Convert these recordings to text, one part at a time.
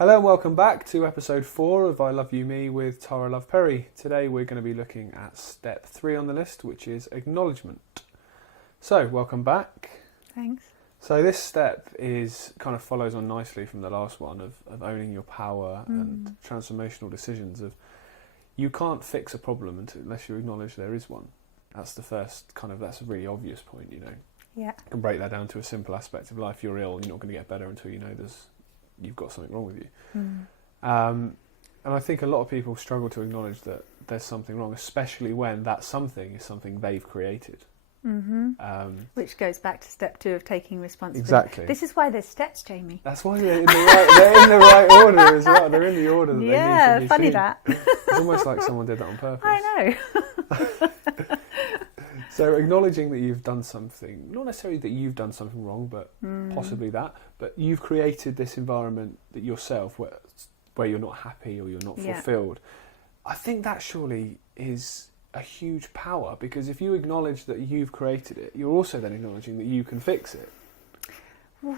Hello and welcome back to episode 4 of I Love You Me with Tara Love Perry. Today we're going to be looking at step 3 on the list, which is acknowledgement. So, welcome back. Thanks. So this step kind of follows on nicely from the last one of owning your power and transformational decisions. Of you can't fix a problem unless you acknowledge there is one. That's the first that's a really obvious point, you know. Yeah. You can break that down to a simple aspect of life. You're ill, you're not going to get better until you know you've got something wrong with you. And I think a lot of people struggle to acknowledge that there's something wrong, especially when that something is something they've created. Which goes back to step 2 of taking responsibility. Exactly. This is why there's steps, Jamie. That's why they're in the right order as well. They're in the order that they need to be funny seen. that. It's almost like someone did that on purpose. I know. So acknowledging that you've done something, not necessarily that you've done something wrong, but possibly that, but you've created this environment that yourself where you're not happy or you're not fulfilled. I think that surely is a huge power, because if you acknowledge that you've created it, you're also then acknowledging that you can fix it. Well,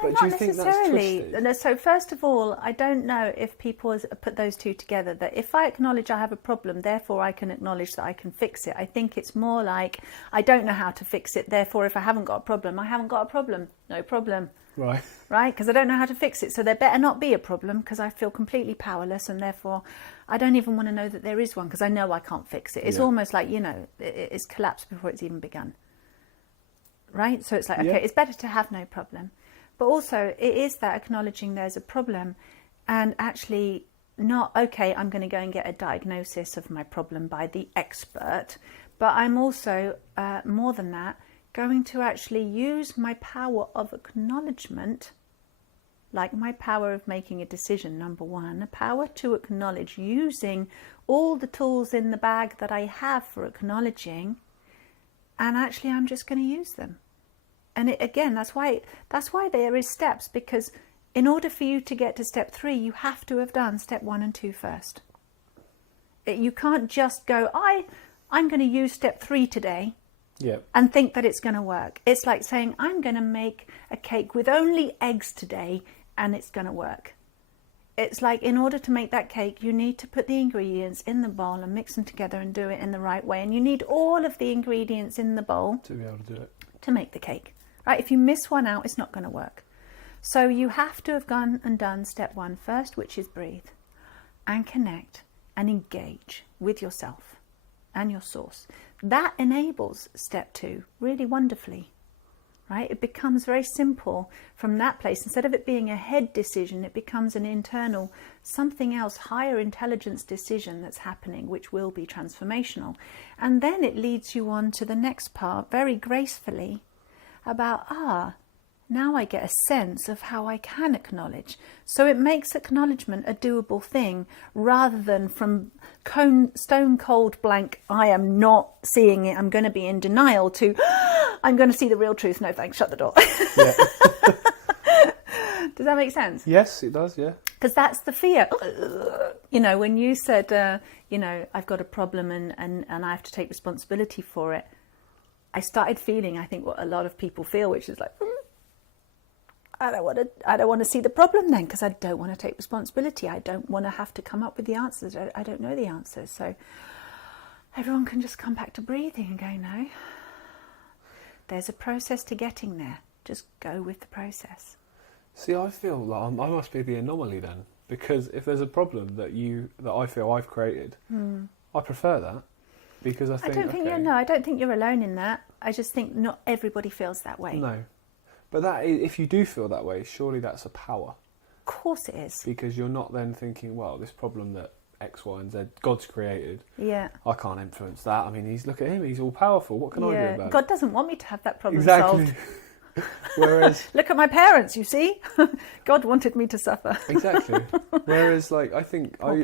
but not do you think necessarily. that's twisted? No, so first of all, I don't know if people put those two together, that if I acknowledge I have a problem, therefore I can acknowledge that I can fix it. I think it's more like, I don't know how to fix it, therefore if I haven't got a problem, I haven't got a problem. No problem. Right. Right? Because I don't know how to fix it. So there better not be a problem, because I feel completely powerless, and therefore I don't even want to know that there is one, because I know I can't fix it. It's almost like, it's collapsed before it's even begun. Right? So it's like, okay, it's better to have no problem. But also it is that acknowledging there's a problem, and actually not, okay, I'm going to go and get a diagnosis of my problem by the expert, but I'm also, more than that, going to actually use my power of acknowledgement, like my power of making a decision, number one, a power to acknowledge, using all the tools in the bag that I have for acknowledging, and actually I'm just going to use them. And again, that's why there is steps, because in order for you to get to step 3, you have to have done step 1 and 2 first. You can't just go, I'm going to use step 3 today and think that it's going to work. It's like saying, I'm going to make a cake with only eggs today and it's going to work. It's like, in order to make that cake, you need to put the ingredients in the bowl and mix them together and do it in the right way. And you need all of the ingredients in the bowl to be able to do it, to make the cake. Right? If you miss one out, it's not going to work. So you have to have gone and done step 1 first, which is breathe and connect and engage with yourself and your source. That enables step 2 really wonderfully. Right? It becomes very simple from that place. Instead of it being a head decision, it becomes an internal, something else, higher intelligence decision that's happening, which will be transformational. And then it leads you on to the next part very gracefully about, now I get a sense of how I can acknowledge. So it makes acknowledgement a doable thing, rather than from stone cold blank, I am not seeing it, I'm going to be in denial, to I'm going to see the real truth, no thanks, shut the door. Yeah. Does that make sense? Yes, it does, yeah. Because that's the fear. When you said, I've got a problem and I have to take responsibility for it, I started feeling, I think, what a lot of people feel, which is like, I don't want to see the problem then, because I don't want to take responsibility. I don't want to have to come up with the answers. I don't know the answers. So everyone can just come back to breathing and go, no, there's a process to getting there. Just go with the process. See, I feel like I must be the anomaly then, because if there's a problem that I feel I've created, I prefer that, because I don't think you're alone in that. I just think not everybody feels that way. No. But if you do feel that way, surely that's a power. Of course it is. Because you're not then thinking, well, this problem that X, Y, and Z, God's created. Yeah. I can't influence that. I mean, look at him, he's all powerful. What can I do about it? God doesn't want me to have that problem exactly. solved. Whereas, look at my parents, you see? God wanted me to suffer. Exactly. Whereas, like, I think I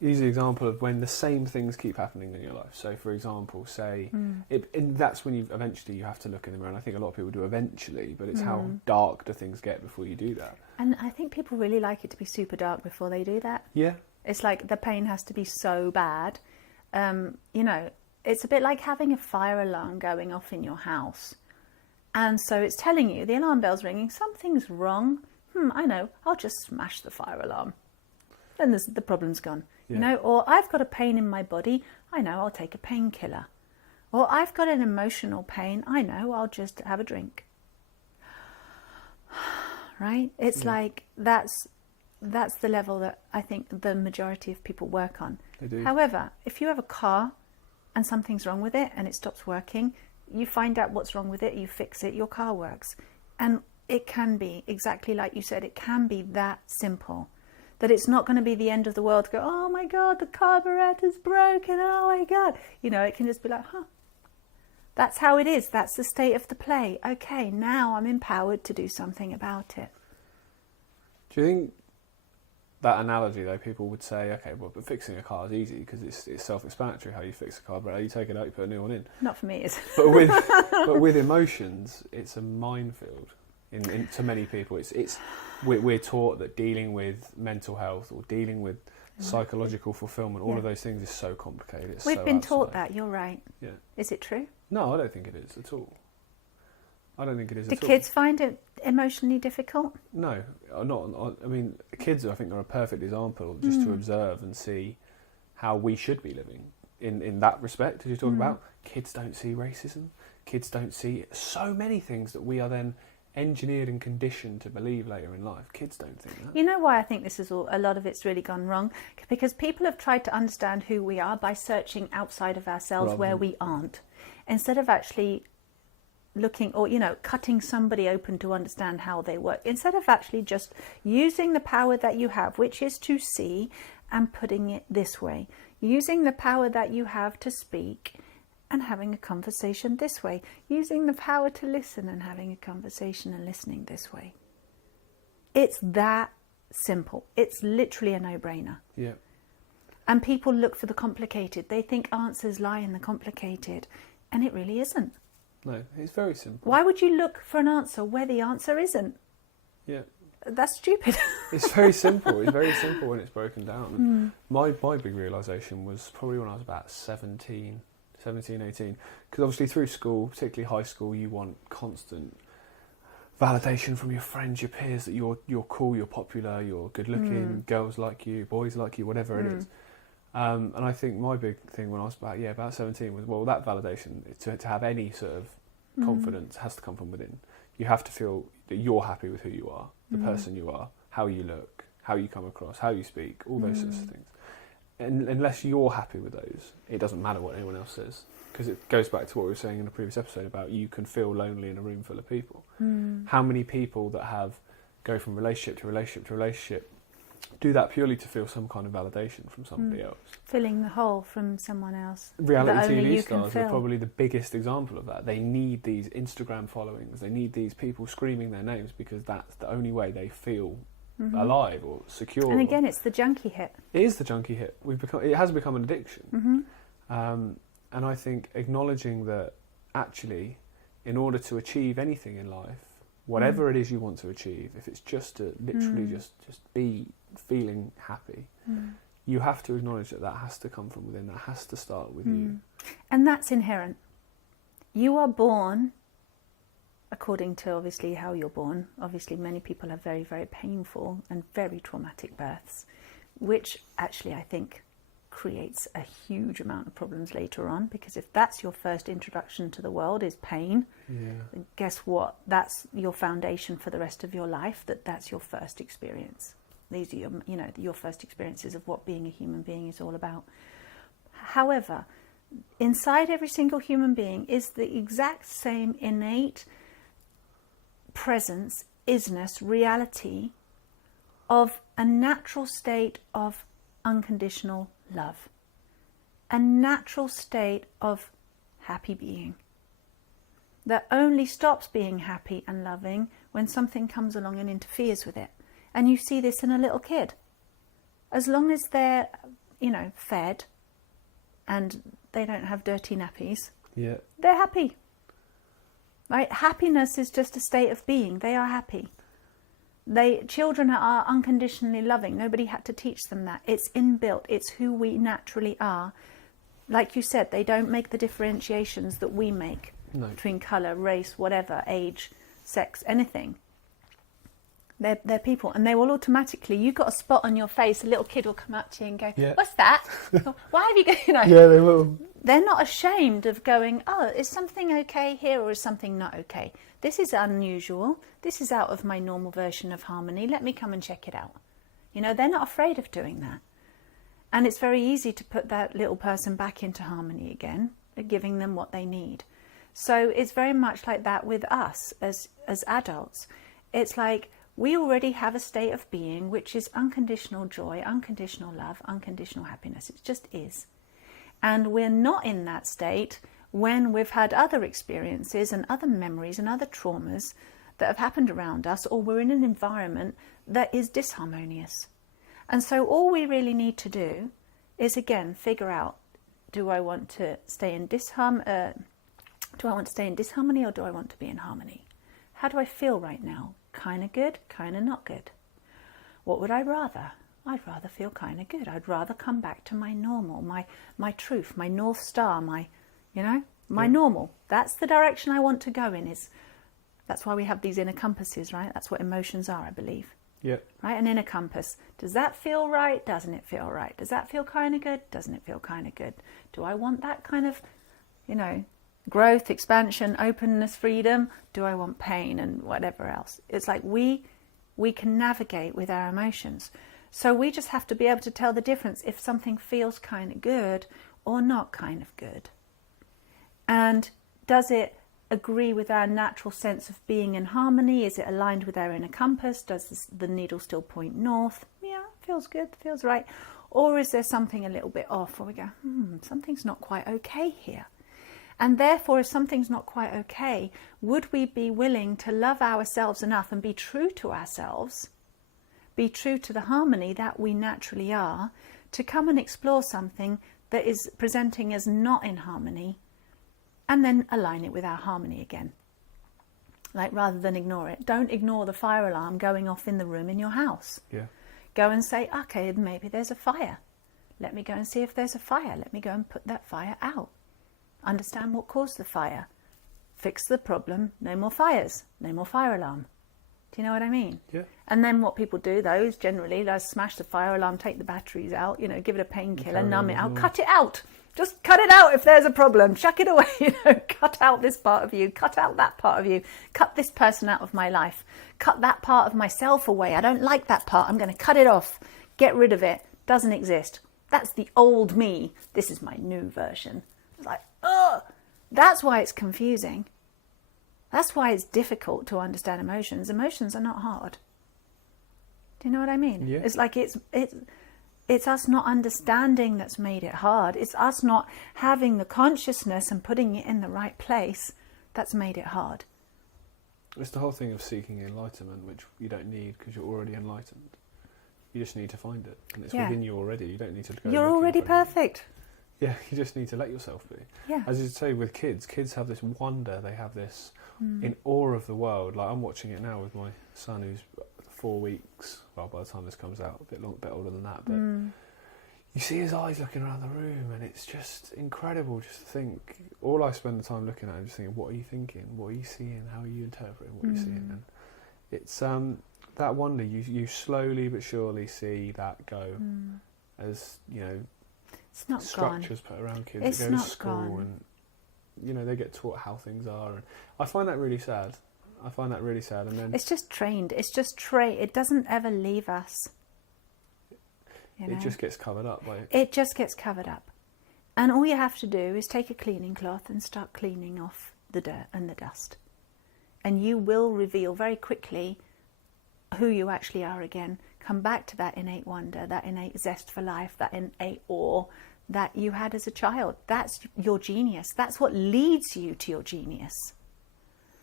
use the example of when the same things keep happening in your life. So, for example, say, and that's when you have to look in the mirror. And I think a lot of people do eventually, but it's how dark do things get before you do that. And I think people really like it to be super dark before they do that. Yeah. It's like the pain has to be so bad. You know, it's a bit like having a fire alarm going off in your house. And so it's telling you, the alarm bell's ringing, something's wrong. I know, I'll just smash the fire alarm. Then the problem's gone. Yeah. You know, or I've got a pain in my body, I know, I'll take a painkiller. Or I've got an emotional pain, I know, I'll just have a drink. Right? It's like, that's the level that I think the majority of people work on. They do. However, if you have a car and something's wrong with it and it stops working, you find out what's wrong with it, you fix it, your car works. And it can be, exactly like you said, it can be that simple. That it's not going to be the end of the world to go, oh my God, the carburetor's broken, oh my God. You know, it can just be like, that's how it is. That's the state of the play. Okay, now I'm empowered to do something about it. Do you think that analogy, though, people would say, okay, well, but fixing a car is easy because it's self-explanatory how you fix a carburetor. You take it out, you put a new one in. Not for me, is it? But with emotions, it's a minefield. To many people, we're taught that dealing with mental health or dealing with psychological fulfillment, all of those things is so complicated. We've been taught that. You're right. Yeah. Is it true? No, I don't think it is at all. I don't think it is Do at all. kids find it emotionally difficult? No, not. I mean, kids, I think, are a perfect example just to observe and see how we should be living in that respect. As you talk about, kids don't see racism. Kids don't see so many things that we are then engineered and conditioned to believe later in life. Kids don't think that. You know why I think this is a lot of it's really gone wrong? Because people have tried to understand who we are by searching outside of ourselves where we aren't, instead of actually looking or, you know, cutting somebody open to understand how they work, instead of actually just using the power that you have, which is to see, and putting it this way, using the power that you have to speak and having a conversation this way, using the power to listen and having a conversation and listening this way. It's that simple. It's literally a no-brainer. Yeah. And people look for the complicated. They think answers lie in the complicated, and it really isn't. No, it's very simple. Why would you look for an answer where the answer isn't? Yeah. That's stupid. It's very simple. It's very simple when it's broken down. My big realisation was probably when I was about 17, 18. Because obviously through school, particularly high school, you want constant validation from your friends, your peers, that you're cool, you're popular, you're good looking, girls like you, boys like you, whatever it is. And I think my big thing when I was about 17 was, well, that validation, to have any sort of confidence has to come from within. You have to feel that you're happy with who you are, the person you are, how you look, how you come across, how you speak, all those sorts of things. And unless you're happy with those, it doesn't matter what anyone else says. Because it goes back to what we were saying in a previous episode about you can feel lonely in a room full of people. How many people that go from relationship to relationship to relationship do that purely to feel some kind of validation from somebody else? Filling the hole from someone else. Reality TV stars are probably the biggest example of that. They need these Instagram followings. They need these people screaming their names because that's the only way they feel alive or secure. And again, it's the junkie hit. It is the junkie hit. It has become an addiction. And I think acknowledging that actually, in order to achieve anything in life, whatever it is you want to achieve, if it's just to literally just be feeling happy, you have to acknowledge that has to come from within. That has to start with you. And that's inherent. You are born according to obviously how you're born. Obviously many people have very, very painful and very traumatic births, which actually I think creates a huge amount of problems later on, because if that's your first introduction to the world is pain, then guess what? That's your foundation for the rest of your life, that's your first experience. These are your first experiences of what being a human being is all about. However, inside every single human being is the exact same innate presence, isness, reality of a natural state of unconditional love, a natural state of happy being that only stops being happy and loving when something comes along and interferes with it. And you see this in a little kid. As long as they're, fed and they don't have dirty nappies, they're happy. Right? Happiness is just a state of being. They are happy. Children are unconditionally loving. Nobody had to teach them that. It's inbuilt. It's who we naturally are. Like you said, they don't make the differentiations that we make between colour, race, whatever, age, sex, anything. They're people, and they will automatically, you've got a spot on your face, a little kid will come up to you and go, what's that? Why have you got, Yeah, they will. They're not ashamed of going, oh, is something okay here or is something not okay? This is unusual. This is out of my normal version of harmony. Let me come and check it out. They're not afraid of doing that. And it's very easy to put that little person back into harmony again, giving them what they need. So it's very much like that with us as adults. It's like we already have a state of being which is unconditional joy, unconditional love, unconditional happiness. It just is. And we're not in that state when we've had other experiences and other memories and other traumas that have happened around us, or we're in an environment that is disharmonious. And so all we really need to do is, again, figure out, do I want to stay in disharmony or do I want to be in harmony? How do I feel right now? Kind of good, kind of not good. What would I rather? I'd rather feel kind of good. I'd rather come back to my normal, my truth, my North Star, my normal. That's the direction I want to go in. That's why we have these inner compasses, right? That's what emotions are, I believe. Yeah. Right? An inner compass. Does that feel right? Doesn't it feel right? Does that feel kind of good? Doesn't it feel kind of good? Do I want that kind of, growth, expansion, openness, freedom? Do I want pain and whatever else? It's like we can navigate with our emotions. So we just have to be able to tell the difference if something feels kind of good or not kind of good. And does it agree with our natural sense of being in harmony? Is it aligned with our inner compass? Does the needle still point north? Yeah, feels good, feels right. Or is there something a little bit off where we go, something's not quite okay here? And therefore, if something's not quite okay, would we be willing to love ourselves enough and be true to ourselves, be true to the harmony that we naturally are, to come and explore something that is presenting as not in harmony, and then align it with our harmony again? Like, rather than ignore it. Don't ignore the fire alarm going off in the room in your house. Yeah. Go and say, okay, maybe there's a fire. Let me go and see if there's a fire. Let me go and put that fire out. Understand what caused the fire. Fix the problem. No more fires. No more fire alarm. Do you know what I mean? Yeah. And then what people do, though, is generally smash the fire alarm, take the batteries out, give it a painkiller, numb it out, cut it out. Just cut it out if there's a problem. Chuck it away. Cut out this part of you. Cut out that part of you. Cut this person out of my life. Cut that part of myself away. I don't like that part. I'm going to cut it off. Get rid of it. Doesn't exist. That's the old me. This is my new version. It's like, ugh. That's why it's confusing. That's why it's difficult to understand emotions. Emotions are not hard. Do you know what I mean? Yeah. It's like it's us not understanding that's made it hard. It's us not having the consciousness and putting it in the right place that's made it hard. It's the whole thing of seeking enlightenment, which you don't need because you're already enlightened. You just need to find it, and it's within you already. You don't need to go. You're already perfect. Yeah, you just need to let yourself be. Yeah. As you say with kids have this wonder. They have this in awe of the world. Like, I'm watching it now with my son, who's 4 weeks. Well, by the time this comes out, a bit older than that. But you see his eyes looking around the room, and it's just incredible. Just to think. All I spend the time looking at, just thinking, what are you thinking? What are you seeing? How are you interpreting what you're seeing? And it's that wonder. You slowly but surely see that go as It's not structures gone. put around kids It's that go to not school gone. and they get taught how things are, and I find that really sad. And then It's just trained. It's just It doesn't ever leave us. it just gets covered up by It just gets covered up. And all you have to do is take a cleaning cloth and start cleaning off the dirt and the dust. and you will reveal very quickly who you actually are again. Come back to that innate wonder, that innate zest for life, that innate awe that you had as a child. That's your genius. That's what leads you to your genius.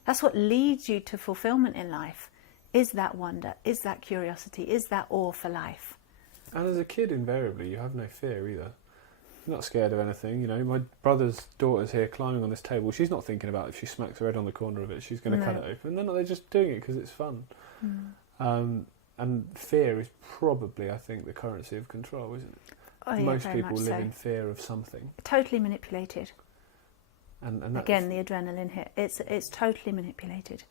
That's what leads you to fulfillment in life, is that wonder, is that curiosity, is that awe for life. And as a kid, invariably, you have no fear either. You're not scared of anything. You know, my brother's daughter's here climbing on this table. She's not thinking about if she smacks her head on the corner of it, she's going to cut it open. They're just doing it because it's fun. And fear is probably, I think, the currency of control, isn't it? Oh, yeah, most very people much live so. in fear of something. Totally manipulated. And that's, again, the adrenaline hit. It's totally manipulated.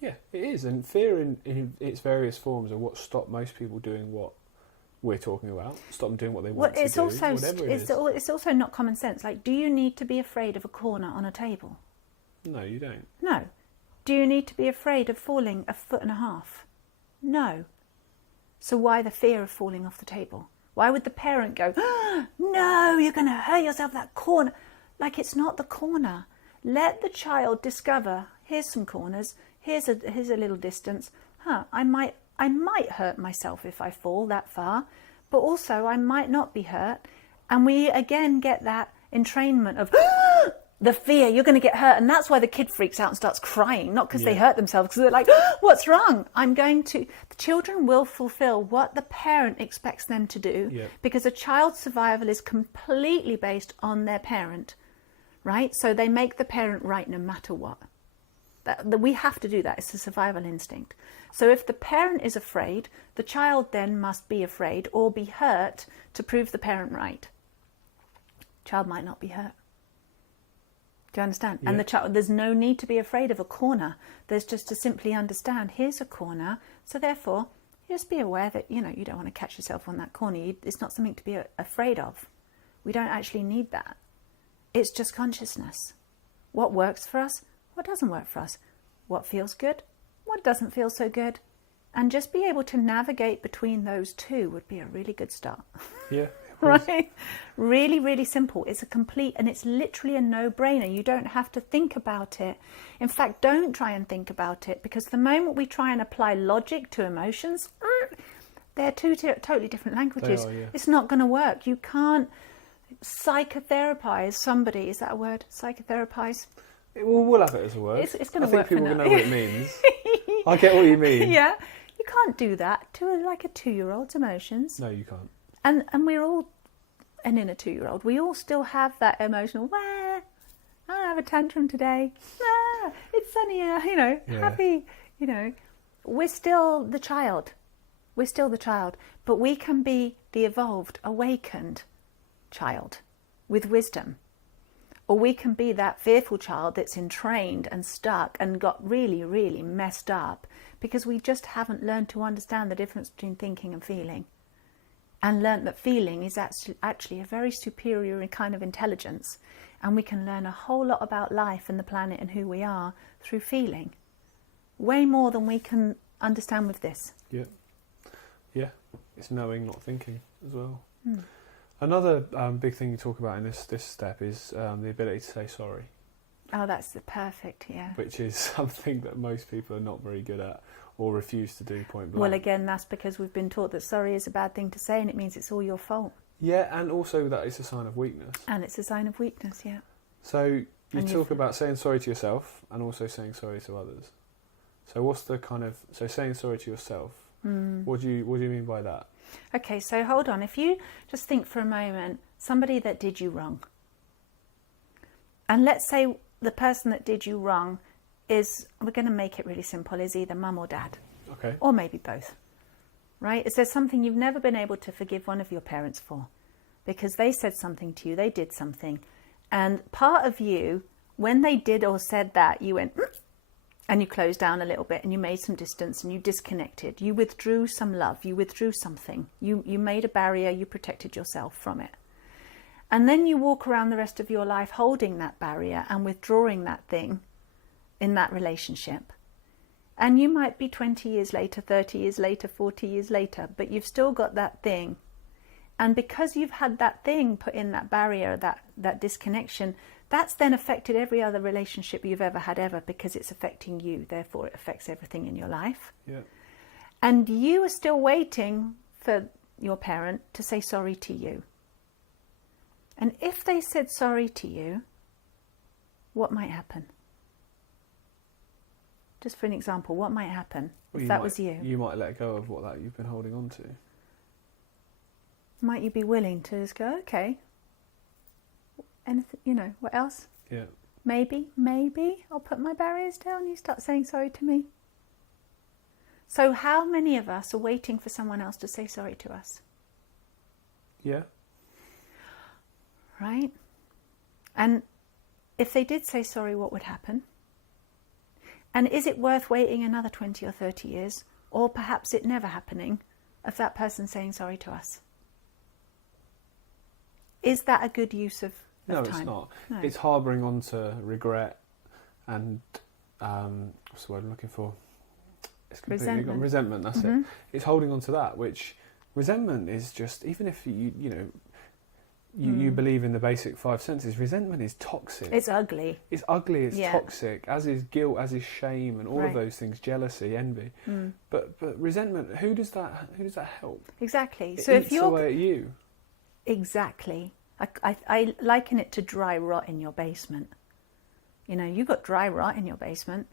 Yeah, it is. And fear in its various forms are what stop most people doing what we're talking about. Stop them doing what they want to do, whatever it is. It's also not common sense. Like, do you need to be afraid of a corner on a table? No, you don't. No. Do you need to be afraid of falling 1.5 feet? No. So why the fear of falling off the table? Why would the parent go, oh, no, you're going to hurt yourself, that corner? Like, it's not the corner. Let the child discover, here's some corners, here's a little distance. I might hurt myself if I fall that far, but also I might not be hurt. And we again get that entrainment of the fear, you're going to get hurt. And that's why the kid freaks out and starts crying, not because they hurt themselves, because they're like, what's wrong? The children will fulfill what the parent expects them to do, because a child's survival is completely based on their parent, right? So they make the parent right no matter what. We have to do that. It's a survival instinct. So if the parent is afraid, the child then must be afraid or be hurt to prove the parent right. Child might not be hurt. Do you understand? Yeah. And the child, there's no need to be afraid of a corner. There's just to simply understand, here's a corner. So therefore, just be aware that, you don't want to catch yourself on that corner. It's not something to be afraid of. We don't actually need that. It's just consciousness. What works for us? What doesn't work for us? What feels good? What doesn't feel so good? And just be able to navigate between those two would be a really good start. Yeah. Right? Really, really simple. It's and it's literally a no-brainer. You don't have to think about it. In fact, don't try and think about it, because the moment we try and apply logic to emotions, they're two totally different languages. They are, yeah. It's not going to work. You can't psychotherapize somebody. Is that a word? Psychotherapize? We'll have it as a word. It's going to work. I think people can know what it means. I get what you mean. Yeah. You can't do that to a 2-year-old's emotions. No, you can't. And we're all, and in a 2-year-old, we all still have that emotional, I don't have a tantrum today. It's sunny, happy, We're still the child. We're still the child. But we can be the evolved, awakened child with wisdom. Or we can be that fearful child that's entrained and stuck and got really, really messed up because we just haven't learned to understand the difference between thinking and feeling. And learned that feeling is actually a very superior kind of intelligence. And we can learn a whole lot about life and the planet and who we are through feeling. Way more than we can understand with this. Yeah. Yeah. It's knowing, not thinking as well. Another big thing you talk about in this step is the ability to say sorry. Oh, that's the perfect, yeah. Which is something that most people are not very good at or refuse to do point blank. Well, again, that's because we've been taught that sorry is a bad thing to say and it means it's all your fault. Yeah, and also that it's a sign of weakness. And it's a sign of weakness, yeah. So you talk about saying sorry to yourself and also saying sorry to others. So what's the so saying sorry to yourself, what do you mean by that? Okay, so hold on. If you just think for a moment, somebody that did you wrong. And let's say the person that did you wrong is, we're going to make it really simple, is either mum or dad. Okay. Or maybe both. Right? Is there something you've never been able to forgive one of your parents for? Because they said something to you, they did something. And part of you, when they did or said that, you went, and you closed down a little bit and you made some distance and you disconnected. You withdrew some love, you withdrew something. You made a barrier, you protected yourself from it. And then you walk around the rest of your life holding that barrier and withdrawing that thing in that relationship. And you might be 20 years later, 30 years later, 40 years later, but you've still got that thing. And because you've had that thing put in, that barrier, that disconnection, That's then affected every other relationship you've ever had ever, because it's affecting you. Therefore, it affects everything in your life. Yeah. And you are still waiting for your parent to say sorry to you. And if they said sorry to you, what might happen? Just for an example, what might happen if that was you? You might let go of what that you've been holding on to. Might you be willing to just go, okay, anything, you know, what else? Yeah. Maybe I'll put my barriers down. You start saying sorry to me. So how many of us are waiting for someone else to say sorry to us? Yeah. Right? And if they did say sorry, what would happen? And is it worth waiting another 20 or 30 years, or perhaps it never happening, of that person saying sorry to us? Is that a good use of No, time? it's not. No. It's harbouring on to regret and, what's the word I'm looking for? It's completely Resentment. Resentment, that's it. It's holding on to that, which resentment is just, even if you believe in the basic 5 senses, resentment is toxic. It's ugly. It's ugly, it's toxic, as is guilt, as is shame, and all of those things, jealousy, envy. But resentment, who does that help? Exactly. It so if eats you're away at you. Exactly. I liken it to dry rot in your basement. You know, you've got dry rot in your basement,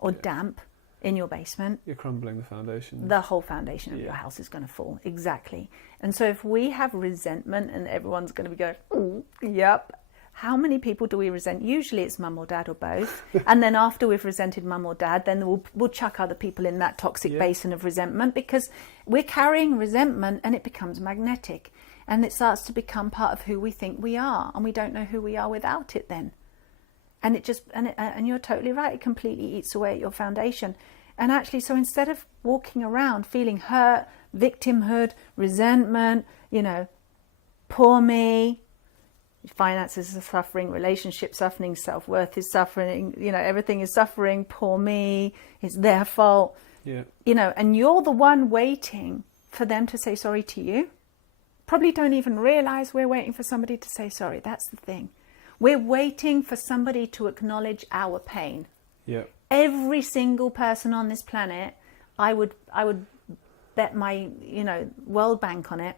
or damp in your basement. You're crumbling the foundation. The whole foundation of your house is going to fall. Exactly. And so if we have resentment, and everyone's going to be going, oh, yep. How many people do we resent? Usually it's mum or dad or both. And then after we've resented mum or dad, then we'll chuck other people in that toxic basin of resentment, because we're carrying resentment and it becomes magnetic. And it starts to become part of who we think we are, and we don't know who we are without it then. And it just, and you're totally right, it completely eats away at your foundation. And actually, so instead of walking around feeling hurt, victimhood, resentment, you know, poor me, finances are suffering, relationships suffering, self-worth is suffering, you know, everything is suffering, poor me, it's their fault. Yeah. You know, and you're the one waiting for them to say sorry to you. Probably don't even realise we're waiting for somebody to say sorry. That's the thing. We're waiting for somebody to acknowledge our pain. Yeah. Every single person on this planet, I would bet my, World Bank on it.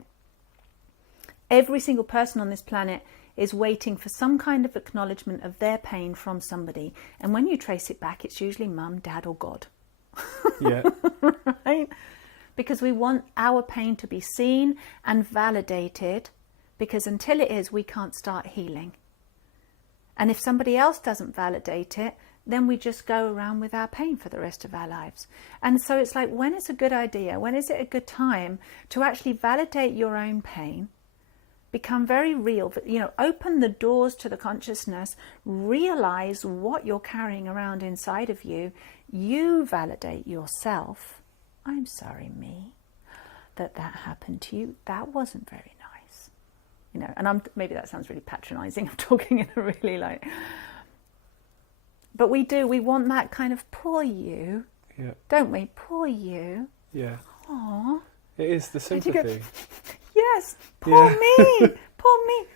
Every single person on this planet is waiting for some kind of acknowledgement of their pain from somebody. And when you trace it back, it's usually mum, dad, or God. Yeah. Right? Because we want our pain to be seen and validated, because until it is, we can't start healing. And if somebody else doesn't validate it, then we just go around with our pain for the rest of our lives. And so it's like, when is a good idea? When is it a good time to actually validate your own pain? Become very real, open the doors to the consciousness, realize what you're carrying around inside of you. You validate yourself. I'm sorry, me, that happened to you. That wasn't very nice. And maybe that sounds really patronizing. I'm talking in a really but we want that kind of poor you, don't we? Poor you. Yeah. Aww. It is the sympathy. Yes, poor me, poor me.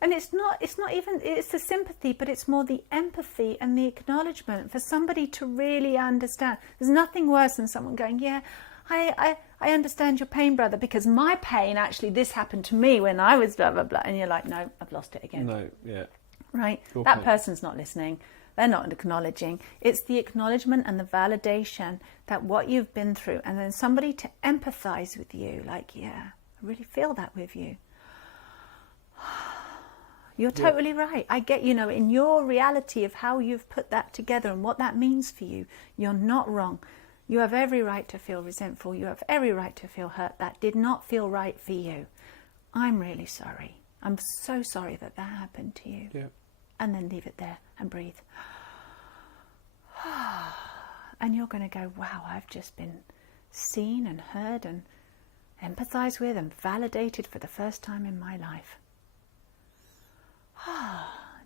And it's not even, it's the sympathy, but it's more the empathy and the acknowledgement for somebody to really understand. There's nothing worse than someone going, yeah, I understand your pain, brother, because my pain, actually, this happened to me when I was blah, blah, blah. And you're like, no, I've lost it again. No, yeah. Right? Your That point. person's not listening. They're not acknowledging. It's the acknowledgement and the validation that what you've been through, and then somebody to empathize with you, like, yeah, I really feel that with you. You're totally right. I get, in your reality of how you've put that together and what that means for you, you're not wrong. You have every right to feel resentful. You have every right to feel hurt. That did not feel right for you. I'm really sorry. I'm so sorry that happened to you. Yeah. And then leave it there and breathe. And you're going to go, wow, I've just been seen and heard and empathized with and validated for the first time in my life.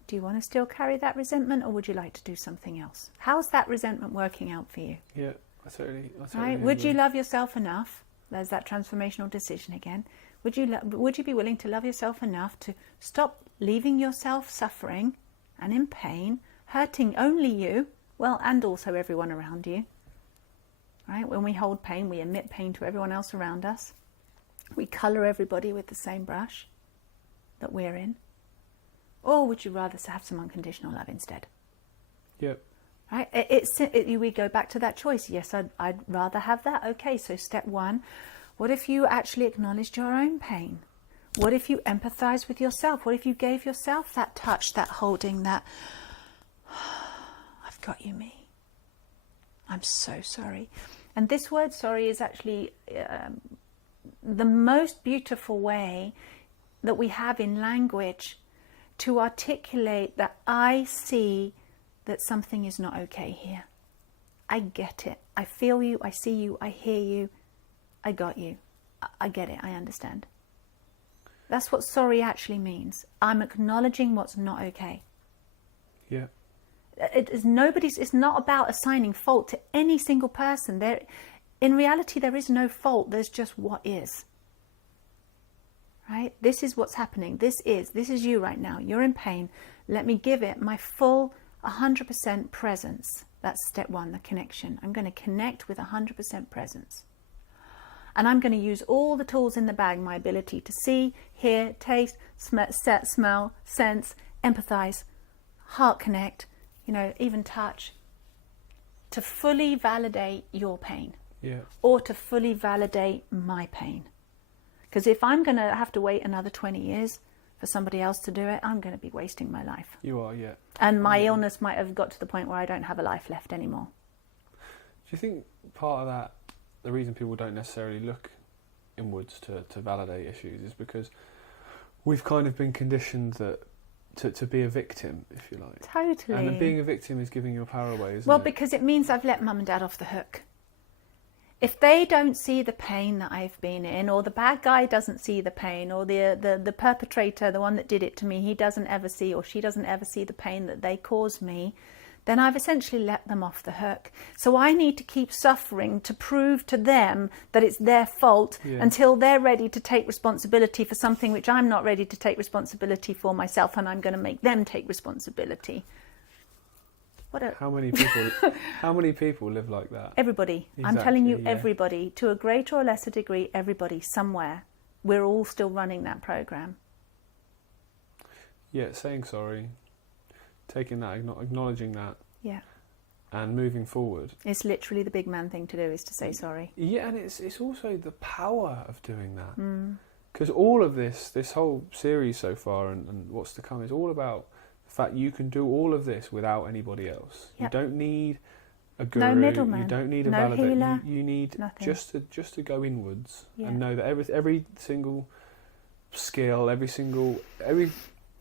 Do you want to still carry that resentment, or would you like to do something else? How's that resentment working out for you? Yeah, I totally right? Would you love yourself enough? There's that transformational decision again. Would you be willing to love yourself enough to stop leaving yourself suffering and in pain, hurting only you, well, and also everyone around you. Right? When we hold pain, we emit pain to everyone else around us. We colour everybody with the same brush that we're in. Or would you rather have some unconditional love instead? Yep. Right? We go back to that choice. Yes, I'd rather have that. Okay, so step one, what if you actually acknowledged your own pain? What if you empathized with yourself? What if you gave yourself that touch, that holding, that, I've got you, me. I'm so sorry. And this word sorry is actually the most beautiful way that we have in language to articulate that I see that something is not okay here. I get it. I feel you. I see you. I hear you. I got you. I get it. I understand. That's what sorry actually means. I'm acknowledging what's not okay. Yeah. It's not about assigning fault to any single person. In reality, there is no fault. There's just what is. Right? This is what's happening. This is you right now. You're in pain. Let me give it my full 100% presence. That's step one, the connection. I'm going to connect with 100% presence. And I'm going to use all the tools in the bag, my ability to see, hear, taste, smell, sense, empathize, heart connect, even touch, to fully validate your pain. Yeah. Or to fully validate my pain. Because if I'm going to have to wait another 20 years for somebody else to do it, I'm going to be wasting my life. You are, yeah. And my illness might have got to the point where I don't have a life left anymore. Do you think part of that, the reason people don't necessarily look inwards to validate issues, is because we've kind of been conditioned that to be a victim, if you like. Totally. And being a victim is giving your power away, isn't it? Well, because it means I've let mum and dad off the hook. If they don't see the pain that I've been in, or the bad guy doesn't see the pain, or the perpetrator, the one that did it to me, he doesn't ever see, or she doesn't ever see the pain that they caused me, then I've essentially let them off the hook. So I need to keep suffering to prove to them that it's their fault until they're ready to take responsibility for something which I'm not ready to take responsibility for myself, and I'm going to make them take responsibility. How many people live like that? Everybody. Exactly, I'm telling you, everybody. To a greater or lesser degree, everybody, somewhere. We're all still running that program. Yeah, saying sorry, taking that, acknowledging that. Yeah. And moving forward. It's literally the big man thing to do, is to say sorry. Yeah, and it's also the power of doing that. Because all of this whole series so far and what's to come is all about the fact you can do all of this without anybody else. Yep. You don't need a guru. No middleman. You don't need a no validator. Healer, you need nothing. just to go inwards and know that every single skill, every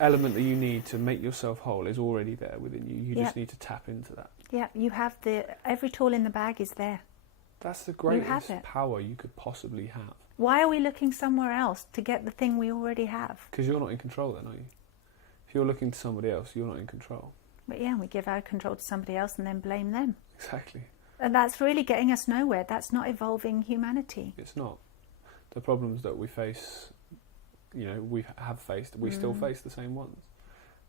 element that you need to make yourself whole is already there within you. You just need to tap into that. Yeah, you have every tool in the bag is there. That's the greatest power you could possibly have. Why are we looking somewhere else to get the thing we already have? Because you're not in control then, are you? If you're looking to somebody else, you're not in control. But yeah, we give our control to somebody else and then blame them. Exactly. And that's really getting us nowhere. That's not evolving humanity. It's not. The problems that we face, we have faced, we still face the same ones.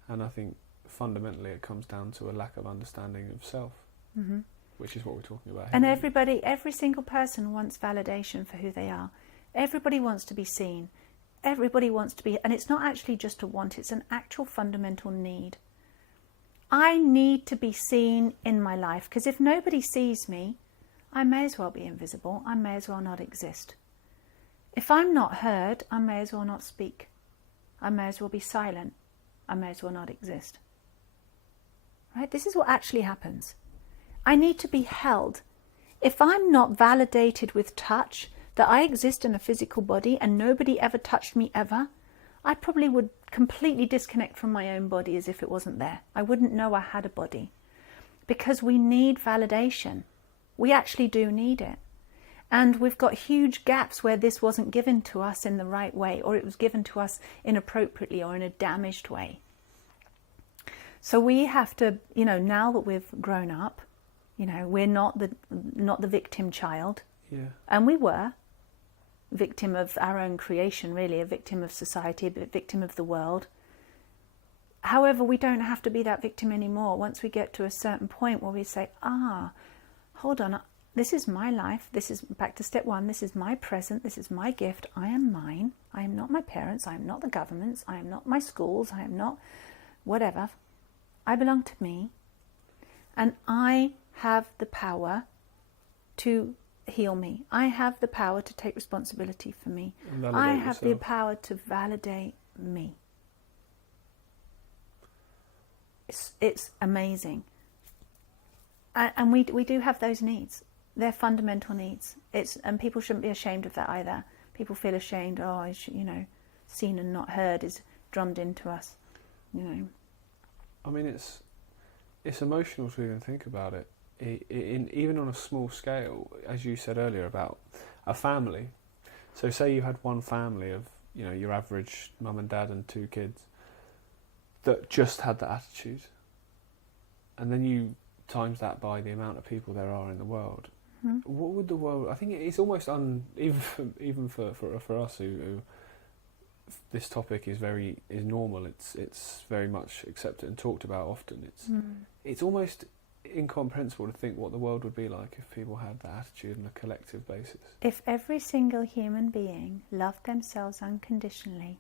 And I think fundamentally it comes down to a lack of understanding of self, which is what we're talking about here. And every single person wants validation for who they are. Everybody wants to be seen. Everybody wants to be, and it's not actually just a want, it's an actual fundamental need. I need to be seen in my life, because if nobody sees me, I may as well be invisible. I may as well not exist. If I'm not heard, I may as well not speak. I may as well be silent. I may as well not exist. Right? This is what actually happens. I need to be held. If I'm not validated with touch, that I exist in a physical body and nobody ever touched me ever, I probably would completely disconnect from my own body as if it wasn't there. I wouldn't know I had a body. Because we need validation. We actually do need it. And we've got huge gaps where this wasn't given to us in the right way, or it was given to us inappropriately or in a damaged way. So we have to, now that we've grown up, we're not the victim child. Yeah. And we were victim of our own creation, really, a victim of society, a victim of the world. However, we don't have to be that victim anymore once we get to a certain point where we say, hold on, this is my life. This is, back to step one, this is my present. This is my gift. I am mine. I am not my parents. I am not the government's. I am not my schools. I am not whatever. I belong to me. And I have the power to heal me. I have the power to take responsibility for me. I have the power to validate me. It's amazing. And we do have those needs. They're fundamental needs. And people shouldn't be ashamed of that either. People feel ashamed, seen and not heard is drummed into us, I mean, it's emotional to even think about it. Even on a small scale, as you said earlier about a family. So say you had one family of, your average mum and dad and 2 kids that just had that attitude. And then you times that by the amount of people there are in the world. Mm-hmm. What would the world... I think it's almost even for us who this topic is normal. It's very much accepted and talked about often. It's almost incomprehensible to think what the world would be like if people had that attitude on a collective basis. If every single human being loved themselves unconditionally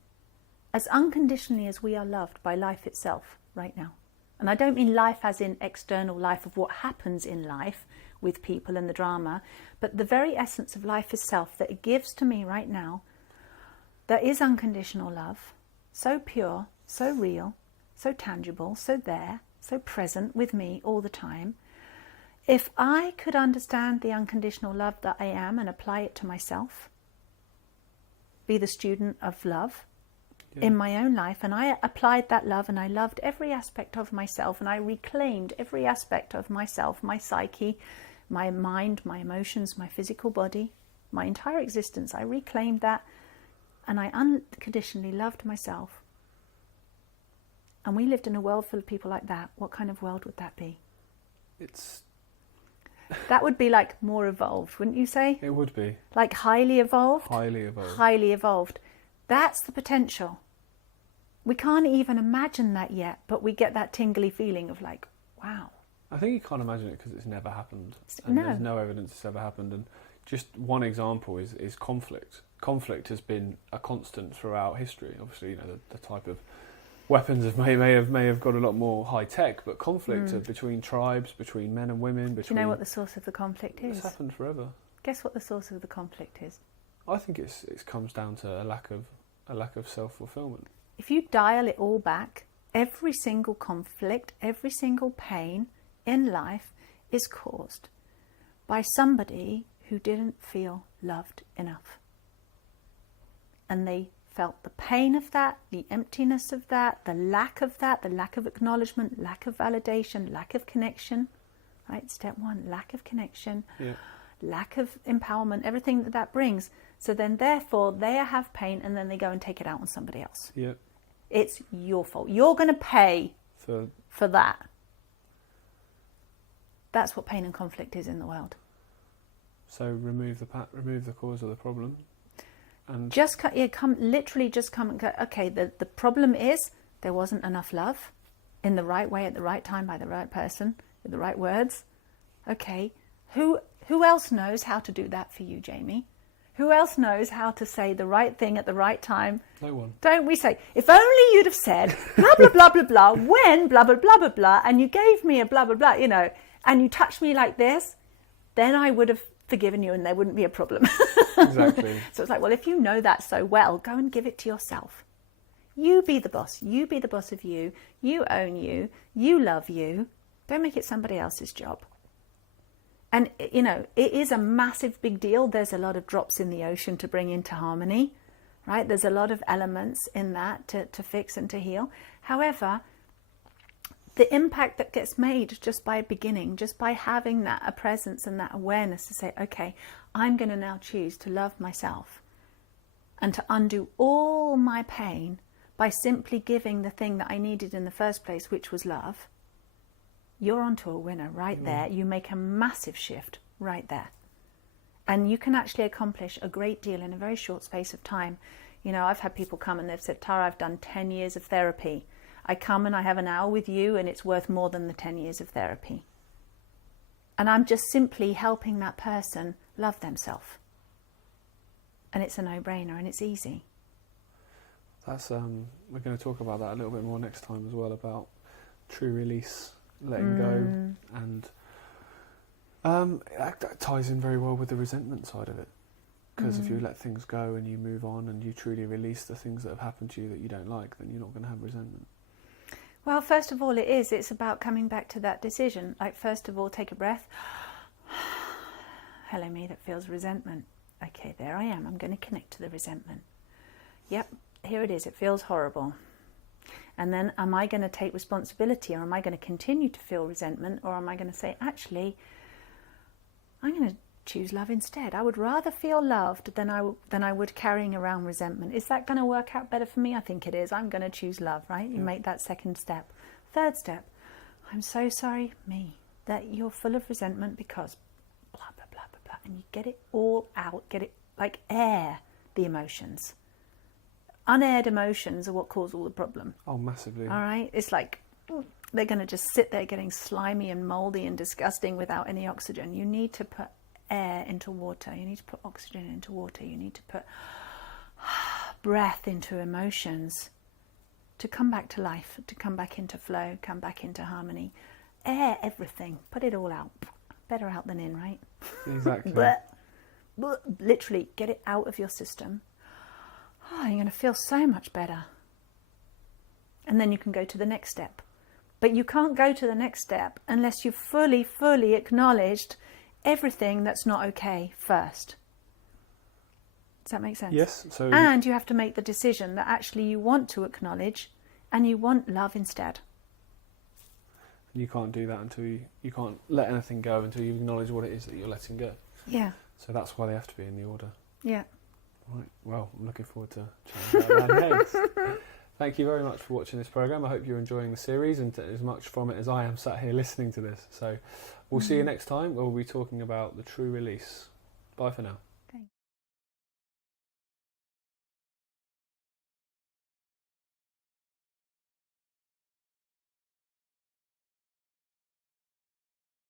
as we are loved by life itself right now. And I don't mean life as in external life of what happens in life with people and the drama, but the very essence of life itself that it gives to me right now, that is unconditional love, so pure, so real, so tangible, so there, so present with me all the time. If I could understand the unconditional love that I am and apply it to myself, be the student of love in my own life, and I applied that love and I loved every aspect of myself and I reclaimed every aspect of myself, my psyche, my mind, my emotions, my physical body, my entire existence, I reclaimed that and I unconditionally loved myself. And we lived in a world full of people like that. What kind of world would that be? That would be like more evolved, wouldn't you say? It would be. Like highly evolved? Highly evolved. Highly evolved. That's the potential. We can't even imagine that yet, but we get that tingly feeling of like, wow. I think you can't imagine it because it's never happened. And there's no evidence it's ever happened. And just one example is conflict. Conflict has been a constant throughout history. Obviously, the type of weapons may have got a lot more high tech, but conflict between tribes, between men and women. Do you know what the source of the conflict is? It's happened forever. Guess what the source of the conflict is? I think it comes down to a lack of self-fulfillment. If you dial it all back, every single conflict, every single pain in life is caused by somebody who didn't feel loved enough. And they felt the pain of that, the emptiness of that, the lack of acknowledgement, lack of validation, lack of connection. Right? Step one, lack of connection, lack of empowerment, everything that brings. So then therefore they have pain and then they go and take it out on somebody else. Yeah. It's your fault. You're going to pay for that. That's what pain and conflict is in the world. So remove the cause of the problem. And come and go, okay, the problem is there wasn't enough love in the right way at the right time by the right person with the right words. Okay, who else knows how to do that for you, Jamie? Who else knows how to say the right thing at the right time? No one. Don't we say, if only you'd have said blah, blah, blah, blah, blah, when blah, blah, blah, blah, blah, and you gave me a blah, blah, blah, and you touched me like this, then I would have forgiven you and there wouldn't be a problem. Exactly. So it's like, well, if you know that so well, go and give it to yourself. You be the boss. You be the boss of you. You own you. You love you. Don't make it somebody else's job. And, it is a massive big deal. There's a lot of drops in the ocean to bring into harmony, right? There's a lot of elements in that to fix and to heal. However, the impact that gets made just by beginning, just by having a presence and that awareness to say, okay, I'm going to now choose to love myself and to undo all my pain by simply giving the thing that I needed in the first place, which was love. You're onto a winner right there. You make a massive shift right there. And you can actually accomplish a great deal in a very short space of time. I've had people come and they've said, Tara, I've done 10 years of therapy. I come and I have an hour with you and it's worth more than the 10 years of therapy. And I'm just simply helping that person love themselves. And it's a no-brainer and it's easy. That's we're going to talk about that a little bit more next time as well, about true release, letting go, and that ties in very well with the resentment side of it. Because if you let things go and you move on and you truly release the things that have happened to you that you don't like, then you're not going to have resentment. Well, first of all, it's about coming back to that decision. Like, first of all, take a breath. Hello, me, that feels resentment. Okay, there I am. I'm going to connect to the resentment. Yep, here it is. It feels horrible. And then, am I going to take responsibility, or am I going to continue to feel resentment, or am I going to say, actually, I'm going to choose love instead. I would rather feel loved than I would carrying around resentment. Is that going to work out better for me? I think it is. I'm going to choose love, right? You make that second step. Third step, I'm so sorry, me, that you're full of resentment because blah, blah, blah, blah, blah. And you get it all out, get it, like, air the emotions. Unaired emotions are what cause all the problem. Oh, massively. All right? It's like they're going to just sit there getting slimy and mouldy and disgusting without any oxygen. You need to put air into water. You need to put oxygen into water. You need to put breath into emotions to come back to life, to come back into flow, come back into harmony. Air everything. Put it all out. Better out than in, right? Exactly. Literally, get it out of your system. Oh, you're going to feel so much better. And then you can go to the next step. But you can't go to the next step unless you've fully acknowledged everything that's not okay first. Does that make sense? Yes. So, and you have to make the decision that actually you want to acknowledge and you want love instead. you can't do that until you can't let anything go until you acknowledge what it is that you're letting go. Yeah. So that's why they have to be in the order. Yeah. Right. Well, I'm looking forward to chatting about that next. Thank you very much for watching this programme. I hope you're enjoying the series and as much from it as I am sat here listening to this. So we'll see you next time where we'll be talking about the true release. Bye for now.